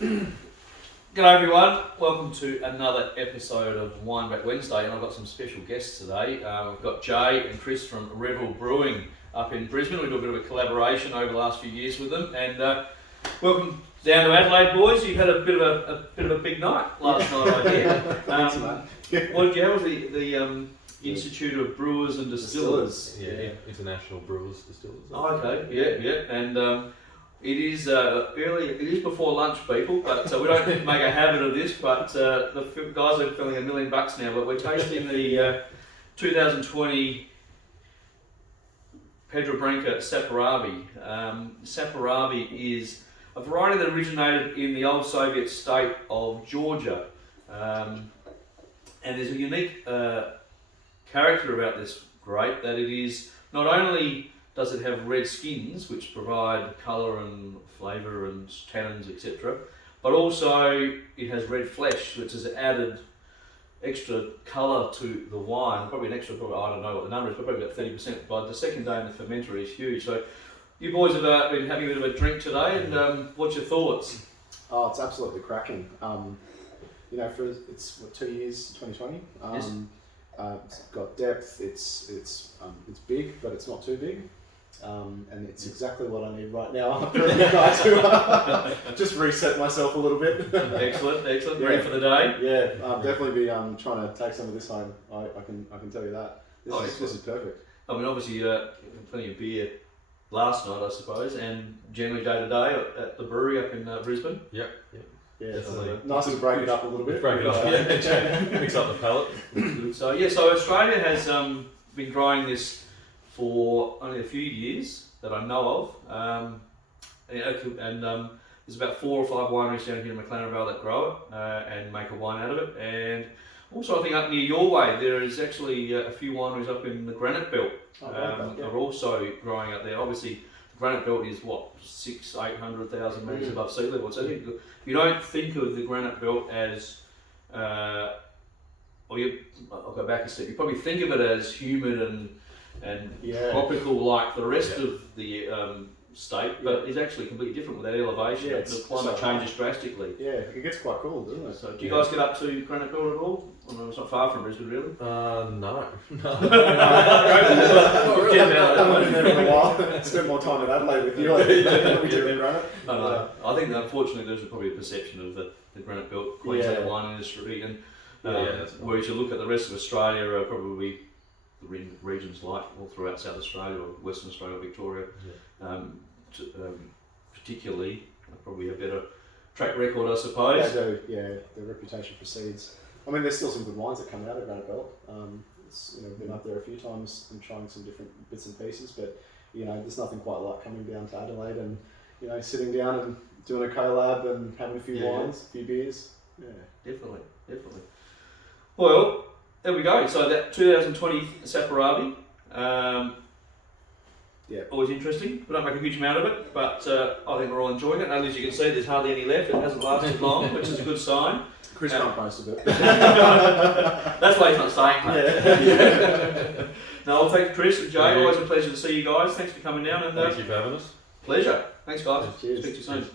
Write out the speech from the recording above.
G'day everyone, welcome to another episode of Wine Back Wednesday, and I've got some special guests today. We've got Jay and Chris from Revel Brewing up in Brisbane. We do a bit of a collaboration over the last few years with them, and welcome down to Adelaide, boys. You've had a bit of a big night last night, I hear. What did you have? Was the Institute of Brewers and Distillers? Yeah, International Brewers Distillers. Oh, okay, yeah, and it is early. It is before lunch, people, but we don't make a habit of this. But the guys are feeling $1 million now. But we're tasting the 2020 Pedra Branca Saperavi. Saperavi is a variety that originated in the old Soviet state of Georgia, and there's a unique character about this grape that it is not only does it have red skins, which provide colour and flavour and tannins, etc., but also it has red flesh, which has added extra colour to the wine. Probably an extra, I don't know what the number is, but probably about 30%. By the second day in the fermenter is huge. So you boys have been having a bit of a drink today, and what's your thoughts? Oh, it's absolutely cracking. It's 2 years, 2020. Yes. It's got depth. It's big, but it's not too big. And it's exactly what I need right now after a night to just reset myself a little bit. Excellent. Ready for the day? Yeah, I'll definitely be trying to take some of this home. I can tell you that. This is perfect. I mean, obviously you had plenty of beer last night, I suppose, and generally day to day at the brewery up in Brisbane. Yep. Yeah, it's nice to break it up a little bit. Break it up, mix up the palate. So Australia has been growing this for only a few years that I know of, and there's about 4 or 5 wineries down here in McLaren Vale that grow it and make a wine out of it. And also, I think up near your way there is actually a few wineries up in the Granite Belt are also growing up there. Obviously, the Granite Belt is what 600,000-800,000 metres above sea level. So if you don't think of the Granite Belt as I'll go back a step. You probably think of it as humid and tropical like the rest of the state, but it's actually completely different with that elevation. The climate changes drastically. Yeah, it gets quite cool, doesn't it? So do you guys get up to Granite Belt at all? I mean, it's not far from Brisbane, really. No. I haven't been there for a while. Spent more time in Adelaide with you than we do in Granite. No. I think that unfortunately there's probably a perception of the Granite Belt, Queensland wine industry, and whereas you look at the rest of Australia, probably the regions like all throughout South Australia or Western Australia, Victoria, particularly, probably a better track record, I suppose. They do, their reputation precedes. I mean, there's still some good wines that come out of Granite Belt. Been up there a few times and trying some different bits and pieces, but there's nothing quite like coming down to Adelaide and sitting down and doing a collab and having a few wines, a few beers. Yeah, definitely. Well, there we go. So that 2020 Saperavi, always interesting. We don't make a huge amount of it, but I think we're all enjoying it. And as you can see, there's hardly any left. It hasn't lasted long, which is a good sign. Chris can't boast of it. That's why he's not saying that. No, well, thanks Chris and Jay. Always a pleasure to see you guys. Thanks for coming down. And thank you for having us. Pleasure. Thanks guys. Cheers. Speak to you soon.